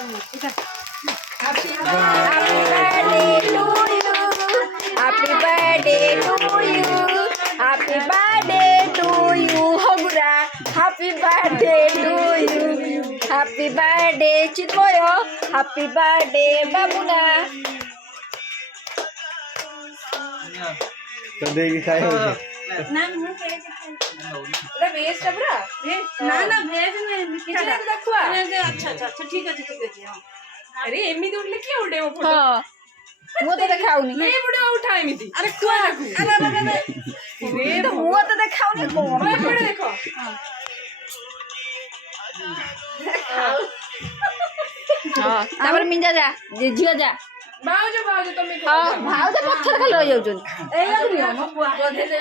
Happy birthday to you. Happy birthday to you. Happy birthday to you. Hogura. Happy birthday to you. Happy birthday Chitmoyo. Happy birthday Babuna. तो देखी खाए हो ना मुंह के अरे वेस्ट है पूरा ना ना भेज नहीं किचन में रखवा अच्छा ठीक है हां अरे एमिति उठले के उडे वो फोटो हां मु तो देखाउनी नहीं बुडे उठा एमिति अरे कुआ रखू अरे रे तो मु तो देखाउनी कोन पड़े देखो हां तापर मिंजा जा झियो जा भाउजो तमे हां भाउजो पत्थर खाली रह जाउछन ए लागनी मो पुआ बोधे ले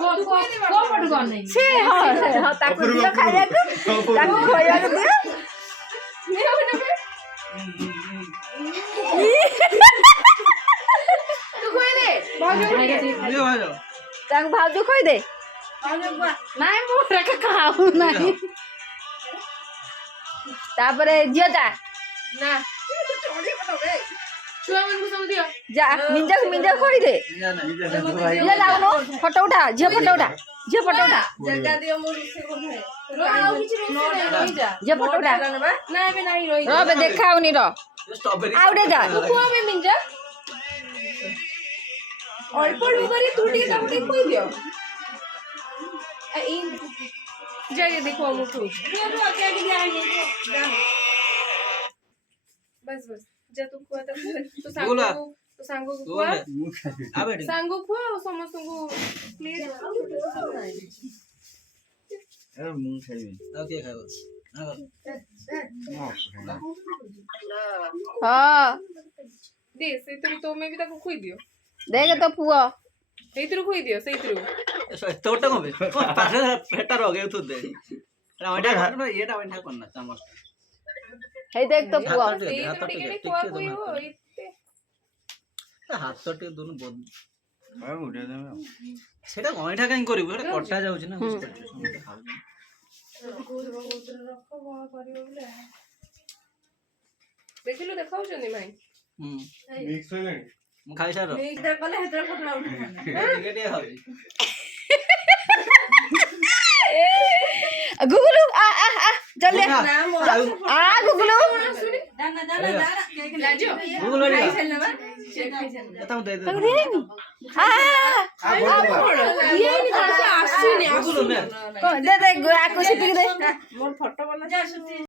भाउजो को पट गन नहीं छे हां ताको दियो खाइया को ताको खोया को दियो ने होने पे तू खोई दे भाउजो ले भाउजो ताको भाउजो खोई दे भाउजो बुआ नाही मो रखा खाऊ नाही तापरे जियो जा ना छोड़ी मत बे छुआ मन को सम दियो जा मिंजा खोई दे ले लाओ नो फोटो उठा जियो फोटो उठा जगह दियो मोर से कोन है रो आउ किछ रोई जा जे फोटो उठा ना बे नाही रोई रो बे देखाउनी रो आउ दे जा कुआ में मिंजा अल्प उगरी तू टी ताको खोई दियो ए इन जाइए देखो हम उठो बस जा तू कुआ तक तू सांगो कुआ सांगो कुआ समस्त को प्लीज यार मुंह खाई ଆଉ କିଏ ଖାଇବ हां दे सेतरु तो में भी ताको खोई दियो देख तो पुआ सेतरु खोई दियो सेतरु तोटा कम पाठे फेटा रगे तू दे रावटा घर में येटा वंठा करना चमच हे देख तो पुआ हाथ तो टे दोनों बहुत भाई उठा दे सेटा गइठा काई करिवो एटा कटा जाउछ ना देखिलो देखाउ जनी माई मिक्स हो गई मु खाइ सारो इधर कले हेतरा फोटो उठा टिकेट खाबी गुगलू आ जल्दी आ गुगलू जाना लाजो गुगल खाई चलना बा एता दे दे आ ये नहीं आसीनी गुगल ने दे आको सिटी दे मोर फोटो बना जा